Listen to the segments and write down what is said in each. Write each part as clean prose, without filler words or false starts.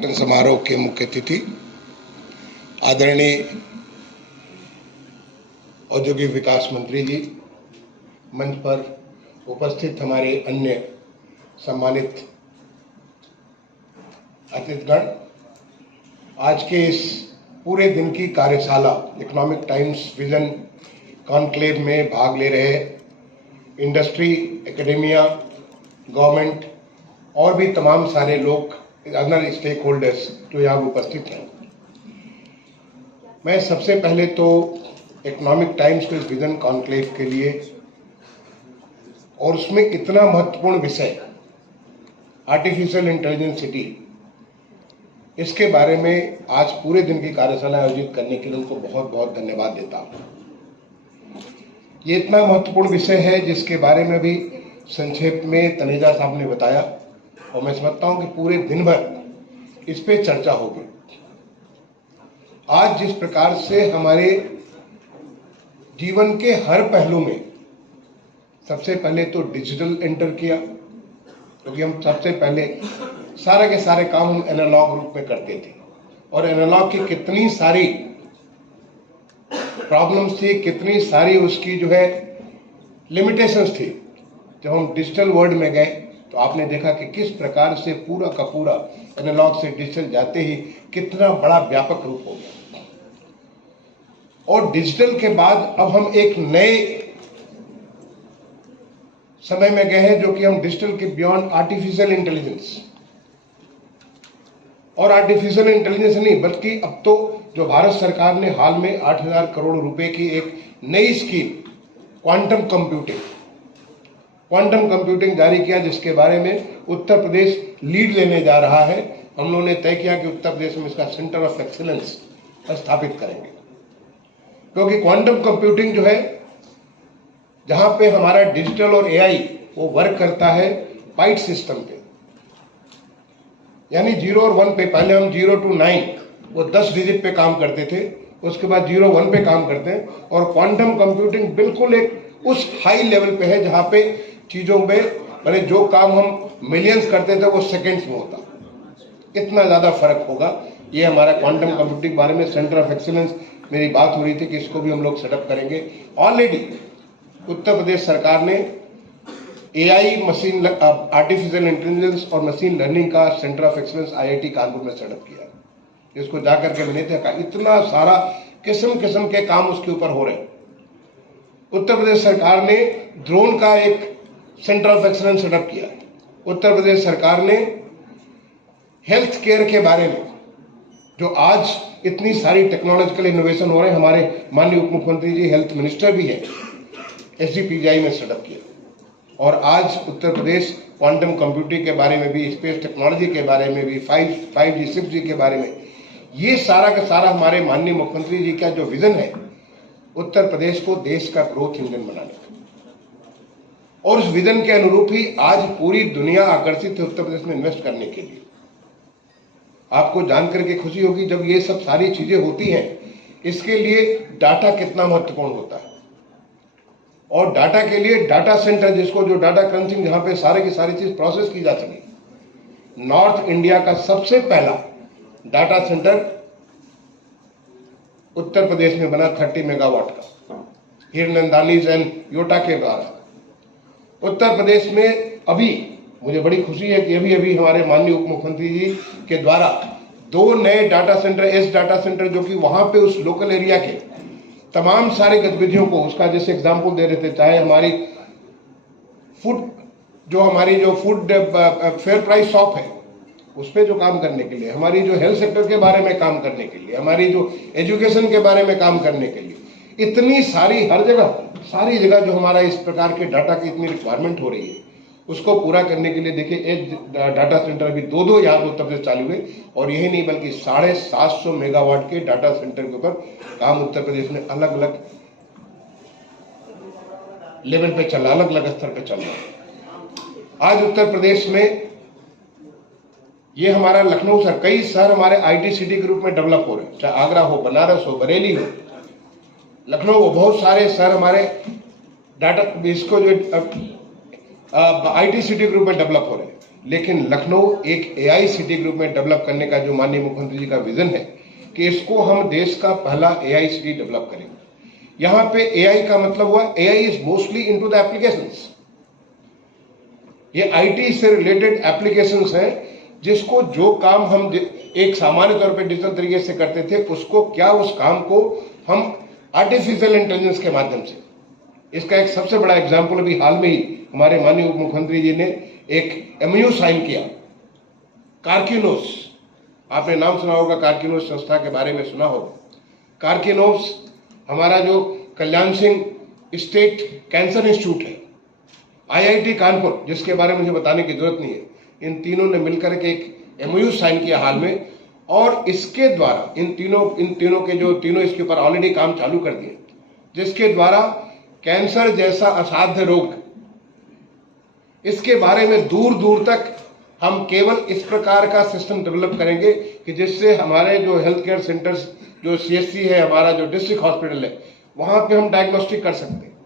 समारोह के मुख्य अतिथि आदरणीय औद्योगिक विकास मंत्री जी, मंच पर उपस्थित हमारे अन्य सम्मानित अतिथिगण, आज के इस पूरे दिन की कार्यशाला इकोनॉमिक टाइम्स विजन कॉन्क्लेव में भाग ले रहे इंडस्ट्री, एकेडेमिया, गवर्नमेंट और भी तमाम सारे लोग, अदर स्टेक होल्डर्स जो यहाँ उपस्थित हैं। मैं सबसे पहले तो इकोनॉमिक टाइम्स के इस विजन कॉन्क्लेव के लिए और उसमें इतना महत्वपूर्ण विषय आर्टिफिशियल इंटेलिजेंस सिटी, इसके बारे में आज पूरे दिन की कार्यशाला आयोजित करने के लिए उनको बहुत बहुत धन्यवाद देता हूँ। ये इतना महत्वपूर्ण विषय है जिसके बारे में भी संक्षेप में तनेजा साहब ने बताया और मैं समझता हूं कि पूरे दिन भर इस पे चर्चा होगी। आज जिस प्रकार से हमारे जीवन के हर पहलू में सबसे पहले तो डिजिटल एंटर किया, क्योंकि हम सबसे पहले सारे के सारे काम हम एनालॉग रूप में करते थे और एनालॉग की कितनी सारी प्रॉब्लम्स थी, कितनी सारी उसकी जो है लिमिटेशंस थी। जब हम डिजिटल वर्ल्ड में गए तो आपने देखा कि किस प्रकार से पूरा का पूरा एनालॉग से डिजिटल जाते ही कितना बड़ा व्यापक रूप हो गया। और डिजिटल के बाद अब हम एक नए समय में गए हैं, जो कि हम डिजिटल के बियॉन्ड आर्टिफिशियल इंटेलिजेंस, और आर्टिफिशियल इंटेलिजेंस नहीं बल्कि अब तो जो भारत सरकार ने हाल में 8,000 करोड़ रुपए की एक नई स्कीम क्वांटम कंप्यूटिंग जारी किया, जिसके बारे में उत्तर प्रदेश लीड लेने जा रहा है। हम लोगों ने तय किया कि उत्तर प्रदेश में इसका सेंटर ऑफ एक्सीलेंस स्थापित करेंगे, क्योंकि क्वांटम कंप्यूटिंग जो है, जहां पे हमारा डिजिटल और एआई वो वर्क करता है बाइट सिस्टम पे, यानी 0 और 1 पे। पहले हम 0 to 9 वो 10 डिजिट पे काम करते थे, उसके बाद 0 1 पे काम करते हैं, और क्वांटम कंप्यूटिंग बिल्कुल एक उस हाई लेवल पे है जहां पे चीजों में मैंने जो काम हम मिलियंस करते थे वो सेकेंड्स में होता, इतना ज्यादा फर्क होगा। ये हमारा क्वांटम कंप्यूटिंग बारे में सेंटर ऑफ एक्सीलेंस मेरी बात हो रही थी कि इसको भी हम लोग सेटअप करेंगे। ऑलरेडी उत्तर प्रदेश सरकार ने एआई, मशीन आर्टिफिशियल इंटेलिजेंस और मशीन लर्निंग का centre of excellence IIT Kanpur में सेटअप किया, जिसको जाकर के मैंने देखा इतना सारा किस्म किस्म के काम उसके ऊपर हो रहे हैं। उत्तर प्रदेश सरकार ने ड्रोन का एक सेंटर ऑफ एक्सीलेंस सेटअप किया। उत्तर प्रदेश सरकार ने हेल्थ केयर के बारे में जो आज इतनी सारी टेक्नोलॉजिकल इनोवेशन हो रहे हैं, हमारे माननीय उप मुख्यमंत्री जी हेल्थ मिनिस्टर भी है, SGPGI में सेटअप किया। और आज उत्तर प्रदेश क्वांटम कंप्यूटिंग के बारे में भी, स्पेस टेक्नोलॉजी के बारे में भी, 5G 6G के बारे में, ये सारा का सारा हमारे माननीय मुख्यमंत्री जी का जो विजन है उत्तर प्रदेश को देश का ग्रोथ इंजन बनाने का, और उस विजन के अनुरूप ही आज पूरी दुनिया आकर्षित है उत्तर प्रदेश में इन्वेस्ट करने के लिए। आपको जानकर के खुशी होगी, जब ये सब सारी चीजें होती हैं, इसके लिए डाटा कितना महत्वपूर्ण होता है। और डाटा के लिए डाटा सेंटर, जिसको जो डाटा क्रंचिंग, जहां पे सारे की सारी चीज प्रोसेस की जा सके। नॉर्थ इंडिया का सबसे पहला डाटा सेंटर उत्तर प्रदेश में बना 30 मेगावाट का, हिरनंदानीज एंड योटा के द्वारा। उत्तर प्रदेश में अभी मुझे बड़ी खुशी है कि अभी हमारे माननीय उप मुख्यमंत्री जी के द्वारा 2 नए data centre, S data centre, जो कि वहां पे उस लोकल एरिया के तमाम सारे गतिविधियों को, उसका जैसे एग्जांपल दे रहे थे, चाहे हमारी फूड फेयर प्राइस शॉप है, उस पर जो काम करने के लिए, हमारी जो हेल्थ सेक्टर के बारे में काम करने के लिए, हमारी जो एजुकेशन के बारे में काम करने के लिए, इतनी सारी हर जगह सारी जगह जो हमारा इस प्रकार के डाटा की इतनी रिक्वायरमेंट हो रही है, उसको पूरा करने के लिए देखिए एक डाटा सेंटर अभी 2 यहाँ उत्तर प्रदेश चालू हुए, और यही नहीं बल्कि 750 मेगावाट के डाटा सेंटर के ऊपर काम उत्तर प्रदेश में अलग अलग लेवल पे चल रहा, अलग अलग स्तर पे चल रहा है। आज उत्तर प्रदेश में ये हमारा लखनऊ सर, कई शहर हमारे IT सिटी के रूप में डेवलप हो रहे हैं, चाहे आगरा हो, बनारस हो, बरेली हो, लखनऊ हो, बहुत सारे शहर हमारे डाटा इसको जो IT सिटी के रूप में डेवलप हो रहे हैं। लेकिन लखनऊ एक एआई सिटी ग्रुप में डेवलप करने का जो माननीय मुख्यमंत्री जी का विजन है कि इसको हम देश का पहला एआई सिटी डेवलप करेंगे। यहाँ पे एआई का मतलब हुआ AI is mostly into the applications. ये आईटी से रिलेटेड एप्लीकेशंस हैं जिसको जो काम हम एक सामान्य तौर पे डिजिटल तरीके से करते थे उसको क्या उस काम को हम आर्टिफिशियल इंटेलिजेंस के माध्यम से। इसका एक सबसे बड़ा एग्जाम्पल अभी हाल में ही हमारे माननीय उप मुख्यमंत्री जी ने एक एमओयू साइन किया कार्किनोस। आपने नाम सुना होगा, कार्किनोस संस्था के बारे में सुना होगा। कार्किनोस हमारा जो Kalyan Singh state cancer institute है, आईआईटी कानपुर, जिसके बारे में मुझे बताने की जरूरत नहीं है, इन तीनों ने मिलकर के एक एमओयू साइन किया हाल में, और इसके द्वारा इन तीनों के जो तीनों इसके ऊपर ऑलरेडी काम चालू कर दिए, जिसके द्वारा कैंसर जैसा असाध्य रोग, इसके बारे में दूर दूर तक हम केवल इस प्रकार का सिस्टम डेवलप करेंगे कि जिससे हमारे जो हेल्थ केयर सेंटर्स, जो सीएचसी है, हमारा जो डिस्ट्रिक्ट हॉस्पिटल है, वहां पे हम डायग्नोस्टिक कर सकते हैं।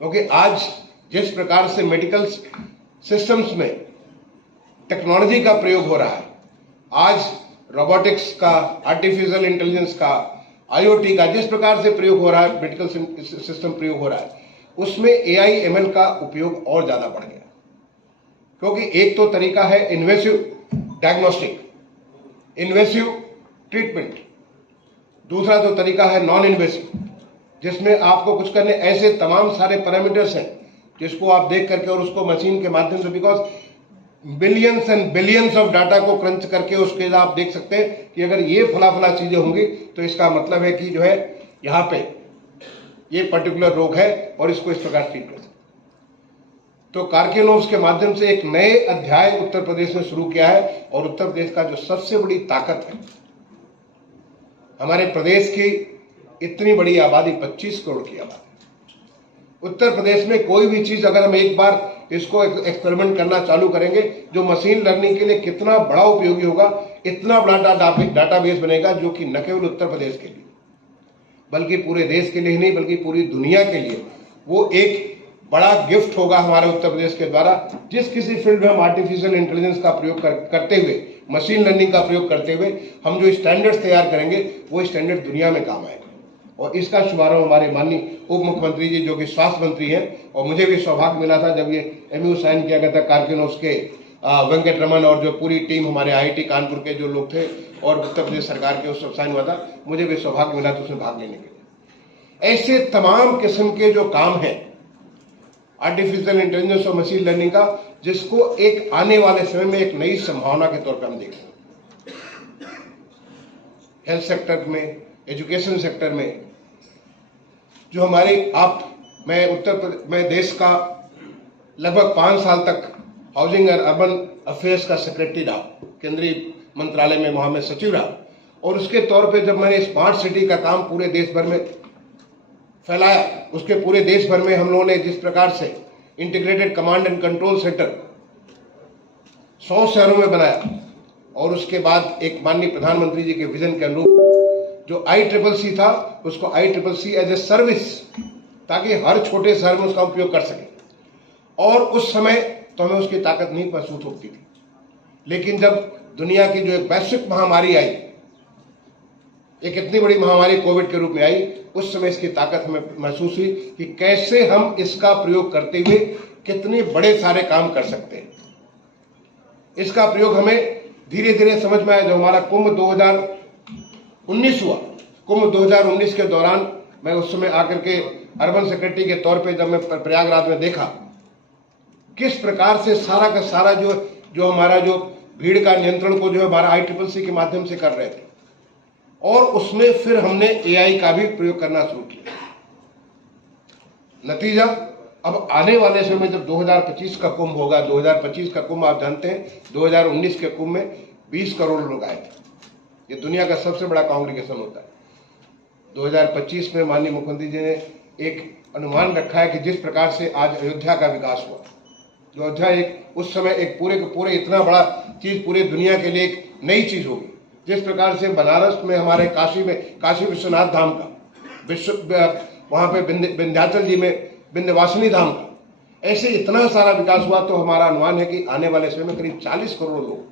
क्योंकि आज जिस प्रकार से मेडिकल सिस्टम्स में टेक्नोलॉजी का प्रयोग हो रहा है, आज रोबोटिक्स का, आर्टिफिशियल इंटेलिजेंस का, आईओटी का जिस प्रकार से प्रयोग हो रहा है, मेडिकल सिस्टम प्रयोग हो रहा है, उसमें एआई एमएल का उपयोग और ज्यादा बढ़ गया। क्योंकि एक तो तरीका है इन्वेसिव डायग्नोस्टिक, इन्वेसिव ट्रीटमेंट, दूसरा तो तरीका है नॉन इन्वेसिव, जिसमें आपको कुछ करने ऐसे तमाम सारे पैरामीटर्स हैं जिसको आप देख करके और उसको मशीन के माध्यम से, because billions and billions of data को क्रंच करके उसके आप देख सकते हैं कि अगर ये फला फला चीजें होंगी तो इसका मतलब है कि जो है यहाँ पे ये पर्टिकुलर रोग है और इसको इस प्रकार ट्रीट कर सकते। तो कार्किनोस के माध्यम से एक नए अध्याय उत्तर प्रदेश में शुरू किया है, और उत्तर प्रदेश का जो सबसे बड़ी ताकत है, हमारे प्रदेश की इतनी बड़ी आबादी, 25 करोड़ की आबादी, उत्तर प्रदेश में कोई भी चीज अगर हम एक बार इसको एक्सपेरिमेंट करना चालू करेंगे, जो मशीन लर्निंग के लिए कितना बड़ा उपयोगी होगा, इतना बड़ा डाटाबेस बनेगा जो कि न केवल उत्तर प्रदेश के लिए बल्कि पूरे देश के लिए ही नहीं बल्कि पूरी दुनिया के लिए वो एक बड़ा गिफ्ट होगा हमारे उत्तर प्रदेश के द्वारा। जिस किसी फील्ड में हम आर्टिफिशियल इंटेलिजेंस का प्रयोग करते हुए, मशीन लर्निंग का प्रयोग करते हुए हम जो स्टैंडर्ड्स तैयार करेंगे वो स्टैंडर्ड दुनिया में काम आएगा। और इसका शुभारंभ हमारे माननीय उप मुख्यमंत्री जी, जो कि स्वास्थ्य मंत्री हैं, और मुझे भी सौभाग्य मिला था जब ये एमओयू साइन किया गया था कार्किनोस के वेंकट रमन और जो पूरी टीम हमारे आईआईटी कानपुर के जो लोग थे और उत्तर प्रदेश सरकार के, उस सब साइन हुआ था, मुझे भी सौभाग्य मिला था उसमें भाग लेने के लिए। ऐसे तमाम किस्म के जो काम है आर्टिफिशियल इंटेलिजेंस और मशीन लर्निंग का, जिसको एक आने वाले समय में एक नई संभावना के तौर पर हम देखेंगे। हेल्थ सेक्टर में, एजुकेशन सेक्टर में, जो हमारी मैं देश का लगभग 5 साल तक हाउसिंग और अर्बन अफेयर्स का सेक्रेटरी रहा, केंद्रीय मंत्रालय में वहां में सचिव रहा, और उसके तौर पे जब मैंने स्मार्ट सिटी का काम पूरे देश भर में फैलाया, उसके पूरे देश भर में हम लोगों ने जिस प्रकार से integrated command and control centre 100 शहरों में बनाया, और उसके बाद एक माननीय प्रधानमंत्री जी के विजन के अनुरूप जो ICCC था उसको ICCC एज ए सर्विस, ताकि हर छोटे शहर में उसका उपयोग कर सके। और उस समय तो हमें उसकी ताकत नहीं महसूस होती थी, लेकिन जब दुनिया की जो एक वैश्विक महामारी आई, एक इतनी बड़ी महामारी कोविड के रूप में आई, उस समय इसकी ताकत हमें महसूस हुई कि कैसे हम इसका प्रयोग करते हुए कितने बड़े सारे काम कर सकते हैं। इसका प्रयोग हमें धीरे धीरे समझ में आया। जब हमारा कुंभ 2019 हुआ, कुंभ 2019 के दौरान मैं उस समय आकर के अर्बन सेक्रेटरी के तौर पे जब मैं प्रयागराज में देखा किस प्रकार से सारा का सारा जो हमारा जो भीड़ का नियंत्रण को जो है हमारा ICCC के माध्यम से कर रहे थे, और उसमें फिर हमने AI का भी प्रयोग करना शुरू किया। नतीजा अब आने वाले समय में जब 2025 का कुंभ होगा, 2025 का कुंभ आप जानते हैं, 2019 के कुंभ में 20 करोड़ लोग आए थे। ये दुनिया का सबसे बड़ा कांग्रेगेशन होता है। 2025 में माननीय मुख्यमंत्री जी ने एक अनुमान रखा है कि जिस प्रकार से आज अयोध्या का विकास हुआ, जो अयोध्या एक उस समय एक पूरे के पूरे इतना बड़ा चीज पूरे दुनिया के लिए एक नई चीज होगी, जिस प्रकार से बनारस में हमारे काशी विश्वनाथ धाम का वहां पे विंध्याचल जी में विंध्यवासिनी धाम का, ऐसे इतना सारा विकास हुआ, तो हमारा अनुमान है कि आने वाले समय में करीब 40 करोड़ लोग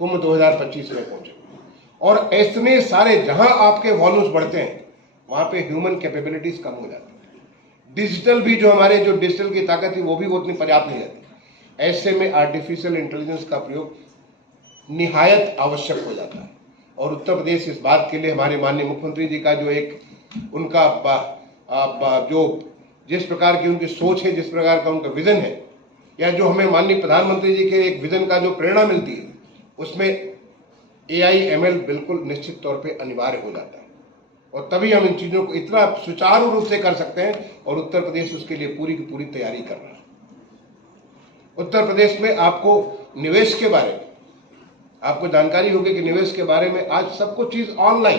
कुंभ 2025 में पहुंचे। और इतने सारे जहां आपके वॉल्यूम्स बढ़ते हैं वहां पे ह्यूमन कैपेबिलिटीज कम हो जाती है। डिजिटल भी जो हमारे जो डिजिटल की ताकत थी वो भी उतनी पर्याप्त नहीं रहती। ऐसे में आर्टिफिशियल इंटेलिजेंस का प्रयोग निहायत आवश्यक हो जाता है। और उत्तर प्रदेश इस बात के लिए हमारे माननीय मुख्यमंत्री जी का जो एक उनका जो जिस प्रकार की उनकी सोच है, जिस प्रकार का उनका विजन है, या जो हमें माननीय प्रधानमंत्री जी के एक विजन का जो प्रेरणा मिलती है, उसमें AI ML बिल्कुल निश्चित तौर पे अनिवार्य हो जाता है। और तभी हम इन चीजों को इतना सुचारू रूप से कर सकते हैं। और उत्तर प्रदेश उसके लिए पूरी की पूरी तैयारी कर रहा है। उत्तर प्रदेश में आपको निवेश के बारे में आपको जानकारी होगी कि निवेश के बारे में आज सब कुछ चीज ऑनलाइन।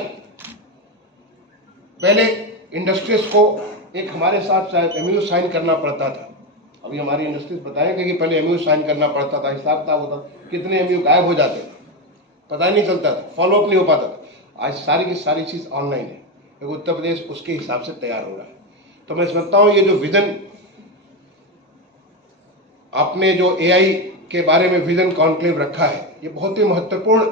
पहले इंडस्ट्रीज को एक हमारे साथ MOU साइन करना पड़ता था। अभी हमारी इंडस्ट्रीज बताएंगे कि पहले MOU साइन करना पड़ता था, हिसाब किताब होता, कितने MOU गायब हो जाते थे, पता नहीं चलता था, फॉलोअप नहीं हो पाता था। आज सारी की सारी चीज ऑनलाइन है, क्योंकि उत्तर प्रदेश उसके हिसाब से तैयार हो रहा है। तो मैं समझता हूं ये जो विजन आपने जो AI के बारे में विजन कॉन्क्लेव रखा है, ये बहुत ही महत्वपूर्ण,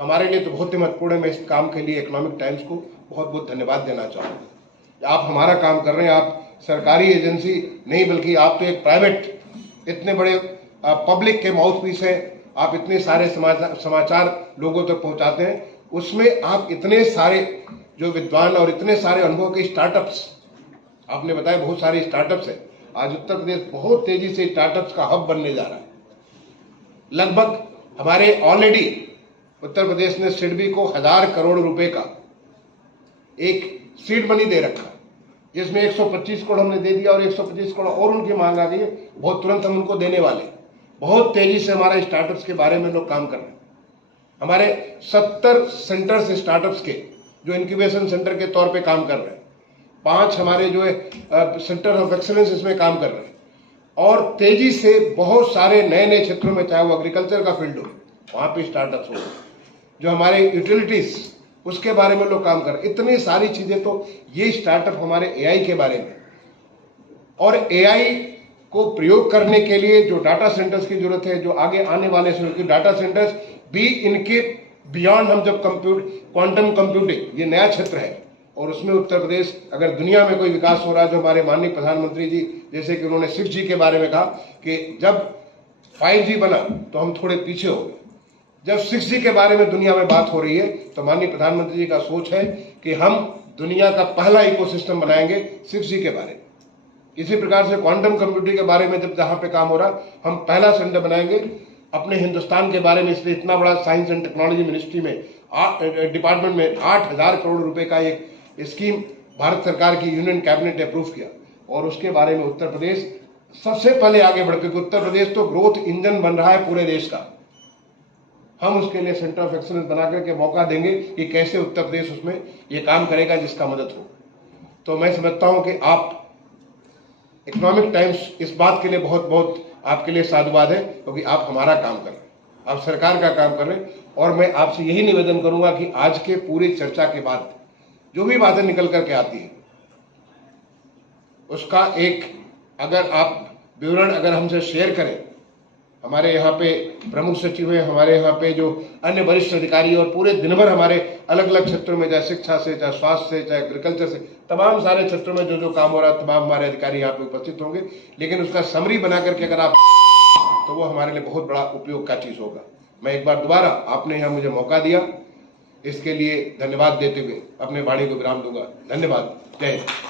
हमारे लिए तो बहुत ही महत्वपूर्ण है। मैं इस काम के लिए इकोनॉमिक टाइम्स को बहुत बहुत धन्यवाद देना चाहूँगा। आप हमारा काम कर रहे हैं, आप सरकारी एजेंसी नहीं बल्कि आप तो एक प्राइवेट, इतने बड़े पब्लिक के माउथ पीस हैं। आप इतने सारे समाचार लोगों तक पहुंचाते हैं, उसमें आप इतने सारे जो विद्वान और इतने सारे अनुभव के स्टार्टअप्स, आपने बताया बहुत सारे स्टार्टअप्स हैं। आज उत्तर प्रदेश बहुत तेजी से स्टार्टअप्स का हब बनने जा रहा है। लगभग हमारे ऑलरेडी उत्तर प्रदेश ने सिडबी को 1000 करोड़ रुपए का एक सीड मनी दे रखा, जिसमें 125 करोड़ हमने दे दिया और 125 करोड़ और उनकी मांग आ गई है। बहुत तुरंत हम उनको देने वाले। बहुत तेजी से हमारे स्टार्टअप्स के बारे में लोग काम कर रहे हैं। हमारे 70 सेंटर्स स्टार्टअप्स के जो इंक्यूबेशन सेंटर के तौर पे काम कर रहे हैं। 5 हमारे जो सेंटर ऑफ एक्सीलेंस इसमें काम कर रहे हैं। और तेजी से बहुत सारे नए नए क्षेत्रों में, चाहे वो एग्रीकल्चर का फील्ड हो, वहां पे स्टार्टअप्स हो, जो हमारे यूटिलिटीज उसके बारे में लोग काम कर रहे हैं। इतनी सारी चीजें, तो ये स्टार्टअप हमारे AI के बारे में, और AI को प्रयोग करने के लिए जो डाटा सेंटर्स की जरूरत है, जो आगे आने वाले समय डाटा सेंटर्स भी इनके बियॉन्ड, हम जब क्वांटम कंप्यूटिंग, ये नया क्षेत्र है और उसमें उत्तर प्रदेश, अगर दुनिया में कोई विकास हो रहा है, जो हमारे माननीय प्रधानमंत्री जी, जैसे कि उन्होंने 6G के बारे में कहा कि जब 5G बना तो हम थोड़े पीछे हो गए। जब 6G के बारे में दुनिया में बात हो रही है, तो माननीय प्रधानमंत्री जी का सोच है कि हम दुनिया का पहला इकोसिस्टम बनाएंगे 6G के बारे में। इसी प्रकार से क्वांटम कंप्यूटिंग के बारे में जब जहां पे काम हो रहा, हम पहला सेंटर बनाएंगे अपने हिंदुस्तान के बारे में। इसलिए इतना बड़ा साइंस एंड टेक्नोलॉजी मिनिस्ट्री में डिपार्टमेंट में 8000 करोड़ रुपए का एक स्कीम भारत सरकार की यूनियन कैबिनेट ने अप्रूव किया। और उसके बारे में उत्तर प्रदेश सबसे पहले आगे बढ़ के, उत्तर प्रदेश तो ग्रोथ इंजन बन रहा है पूरे देश का। हम उसके लिए सेंटर ऑफ एक्सीलेंस बना करके मौका देंगे कि कैसे उत्तर प्रदेश उसमें ये काम करेगा जिसका मदद हो। तो मैं समझता हूं कि आप इकोनॉमिक टाइम्स इस बात के लिए बहुत बहुत आपके लिए साधुवाद है, क्योंकि आप हमारा काम कर रहे हैं, आप सरकार का काम कर रहे हैं। और मैं आपसे यही निवेदन करूंगा कि आज के पूरी चर्चा के बाद जो भी बातें निकल करके आती है, उसका एक अगर आप विवरण अगर हमसे शेयर करें। हमारे यहाँ पे प्रमुख सचिव है, हमारे यहाँ पे जो अन्य वरिष्ठ अधिकारी, और पूरे दिन भर हमारे अलग अलग क्षेत्रों में, चाहे शिक्षा से, चाहे स्वास्थ्य से, चाहे एग्रीकल्चर से, तमाम सारे क्षेत्रों में जो जो काम हो रहा है, तमाम हमारे अधिकारी यहाँ पे उपस्थित होंगे। लेकिन उसका समरी बना करके अगर आप, तो वो हमारे लिए बहुत बड़ा उपयोग का चीज होगा। मैं एक बार दोबारा, आपने यहाँ मुझे मौका दिया, इसके लिए धन्यवाद देते हुए अपने वाणी को विराम दूंगा। धन्यवाद। जय हिंद।